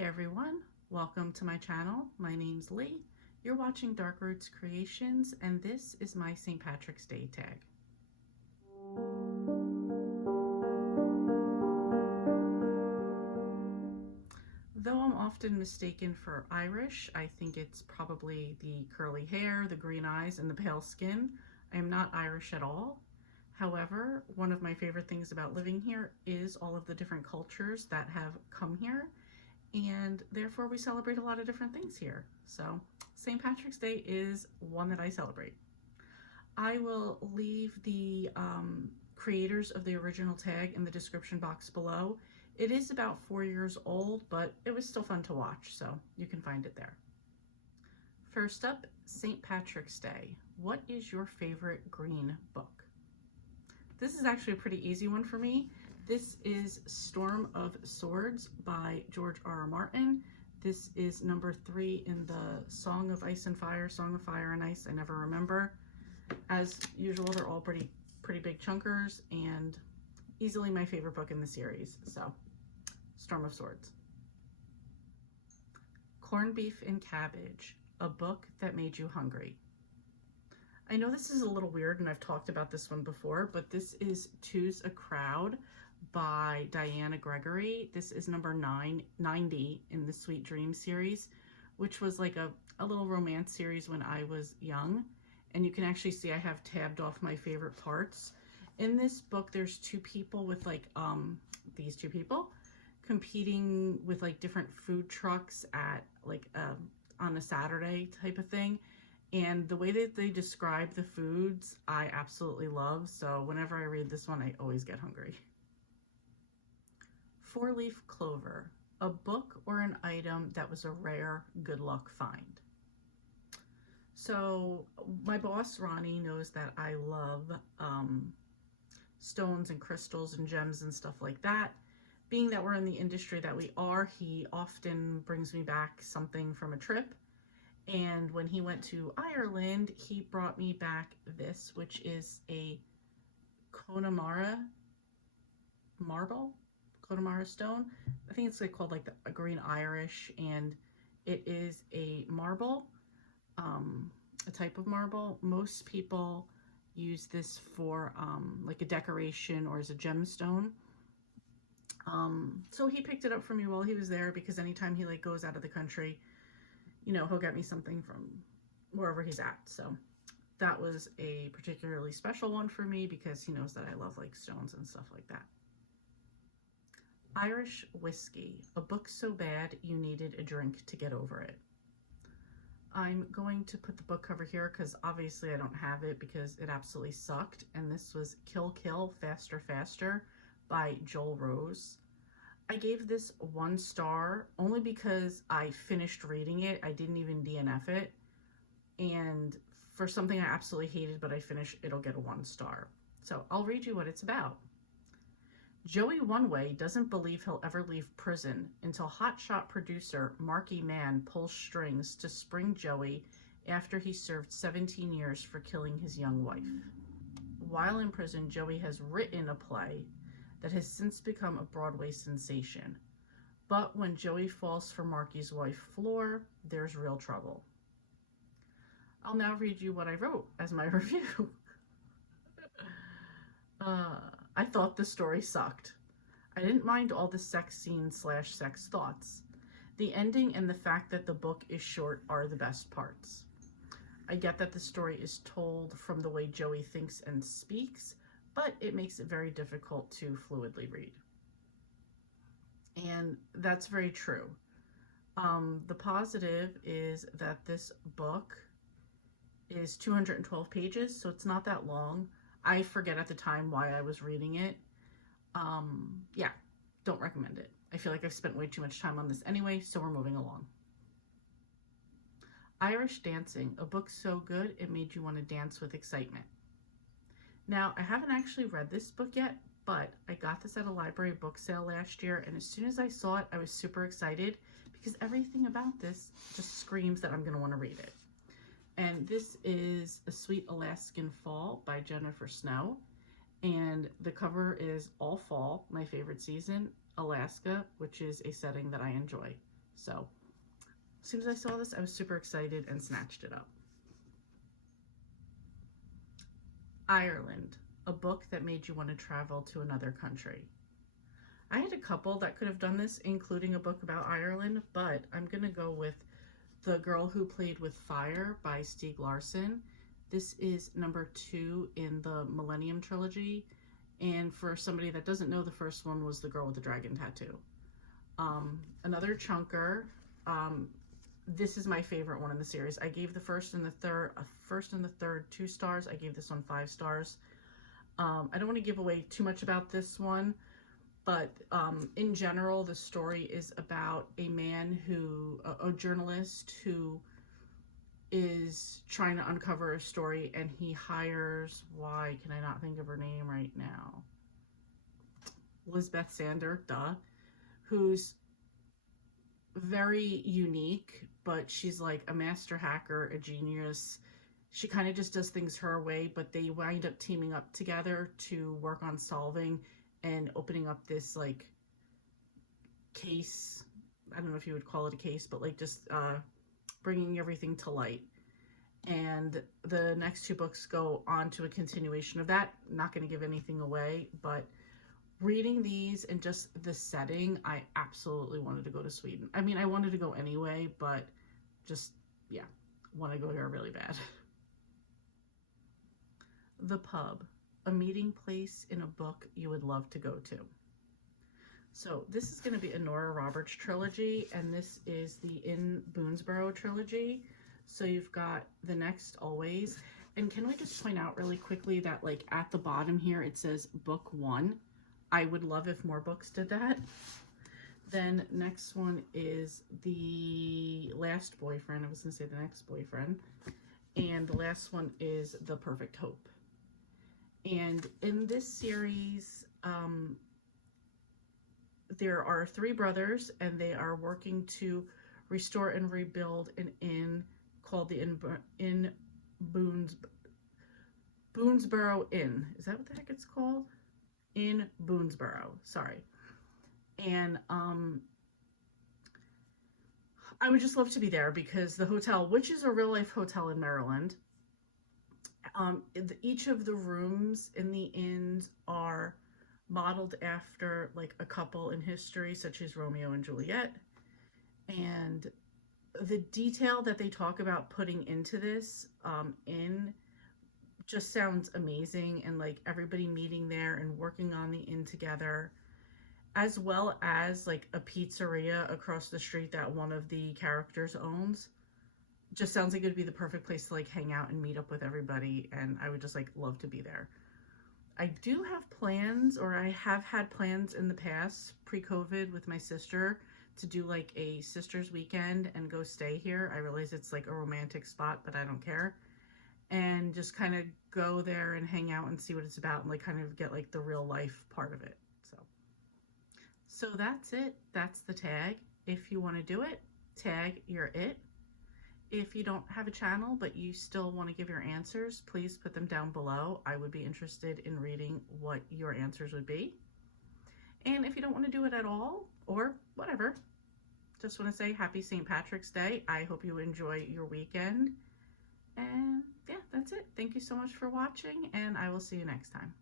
Hey everyone, welcome to my channel. My name's Lee. You're watching Dark Roots Creations, and this is my St. Patrick's Day tag. Though I'm often mistaken for Irish, I think it's probably the curly hair, the green eyes, and the pale skin. I am not Irish at all. However, one of my favorite things about living here is all of the different cultures that have come here, and therefore we celebrate a lot of different things here. So St. Patrick's Day is one that I celebrate. I will leave the creators of the original tag in the description box below. It is about 4 years old, but it was still fun to watch, so you can find it there. First up, St. Patrick's Day. What is your favorite green book? This is actually a pretty easy one for me. This is Storm of Swords by George R.R. Martin. This is number 3 in the Song of Ice and Fire, Song of Fire and Ice, I never remember. As usual, they're all pretty big chunkers and easily my favorite book in the series. So, Storm of Swords. Corned Beef and Cabbage, a book that made you hungry. I know this is a little weird and I've talked about this one before, but this is Two's a Crowd by Diana Gregory. This is number 90 in the Sweet Dream series, which was like a little romance series when I was young. And you can actually see I have tabbed off my favorite parts. In this book, there's two people with like, these two people competing with like different food trucks at like on a Saturday type of thing. And the way that they describe the foods, I absolutely love. So whenever I read this one, I always get hungry. 4-Leaf Clover, a book or an item that was a rare good luck find. So my boss, Ronnie, knows that I love stones and crystals and gems and stuff like that. Being that we're in the industry that we are, he often brings me back something from a trip. And when he went to Ireland, he brought me back this, which is a Connemara marble, Connemara stone. I think it's like called like a green Irish, and it is a marble, a type of marble. Most people use this for like a decoration or as a gemstone. So he picked it up for me while he was there, because anytime he like goes out of the country, you know, he'll get me something from wherever he's at. So that was a particularly special one for me because he knows that I love like stones and stuff like that. Irish Whiskey, a book so bad you needed a drink to get over it. I'm going to put the book cover here because obviously I don't have it because it absolutely sucked. And this was Kill Kill Faster Faster by Joel Rose. I gave this 1 star only because I finished reading it. I didn't even DNF it. And for something I absolutely hated but I finished, it'll get a 1 star. So I'll read you what it's about. Joey Oneway doesn't believe he'll ever leave prison until hotshot producer Marky Mann pulls strings to spring Joey after he served 17 years for killing his young wife. While in prison, Joey has written a play that has since become a Broadway sensation. But when Joey falls for Marky's wife, Fleur, there's real trouble. I'll now read you what I wrote as my review. I thought the story sucked. I didn't mind all the sex scenes / sex thoughts. The ending and the fact that the book is short are the best parts. I get that the story is told from the way Joey thinks and speaks, but it makes it very difficult to fluidly read. And that's very true. The positive is that this book is 212 pages, so it's not that long. I forget at the time why I was reading it. Yeah, don't recommend it. I feel like I've spent way too much time on this anyway, so we're moving along. Irish Dancing, a book so good it made you want to dance with excitement. Now, I haven't actually read this book yet, but I got this at a library book sale last year, and as soon as I saw it, I was super excited because everything about this just screams that I'm going to want to read it. And this is A Sweet Alaskan Fall by Jennifer Snow. And the cover is all fall, my favorite season, Alaska, which is a setting that I enjoy. So as soon as I saw this, I was super excited and snatched it up. Ireland, a book that made you want to travel to another country. I had a couple that could have done this, including a book about Ireland, but I'm going to go with The Girl Who Played with Fire by Stieg Larsson. This is number 2 in the Millennium Trilogy. And for somebody that doesn't know, the first one was The Girl with the Dragon Tattoo. Another chunker. This is my favorite one in the series. I gave the first and the third 2 stars. I gave this one 5 stars. I don't want to give away too much about this one, but in general, the story is about a man who, a journalist who is trying to uncover a story, and he hires, why can I not think of her name right now? Lisbeth Sander, duh, who's very unique, but she's like a master hacker, a genius. She kind of just does things her way, but they wind up teaming up together to work on solving and opening up this like case. I don't know if you would call it a case, but like just bringing everything to light. And the next 2 books go on to a continuation of that. I'm not going to give anything away, but reading these and just the setting, I absolutely wanted to go to Sweden. I mean, I wanted to go anyway, but just, yeah, want to go there really bad. The Pub, a meeting place in a book you would love to go to. So this is going to be a Nora Roberts trilogy, and this is the In Boonesborough trilogy. So you've got The Next Always. And can I just point out really quickly that like at the bottom here, it says book 1. I would love if more books did that. Then next one is The Last Boyfriend. I was going to say The Next Boyfriend. And the last one is The Perfect Hope. And in this series, there are 3 brothers, and they are working to restore and rebuild an inn called the Boonesborough Inn. Is that what the heck it's called? In Boonesborough, sorry. And I would just love to be there because the hotel, which is a real life hotel in Maryland, each of the rooms in the inns are modeled after like a couple in history, such as Romeo and Juliet. And the detail that they talk about putting into this inn just sounds amazing, and like everybody meeting there and working on the inn together, as well as like a pizzeria across the street that one of the characters owns. Just sounds like it would be the perfect place to like hang out and meet up with everybody, and I would just like love to be there. I do have plans, or I have had plans in the past pre-COVID with my sister to do like a sister's weekend and go stay here. I realize it's like a romantic spot, but I don't care. And just kind of go there and hang out and see what it's about and like kind of get like the real life part of it. So that's it. That's the tag. If you want to do it, tag your it. If you don't have a channel, but you still want to give your answers, please put them down below. I would be interested in reading what your answers would be. And if you don't want to do it at all, or whatever, just want to say happy St. Patrick's Day. I hope you enjoy your weekend. And yeah, that's it. Thank you so much for watching, and I will see you next time.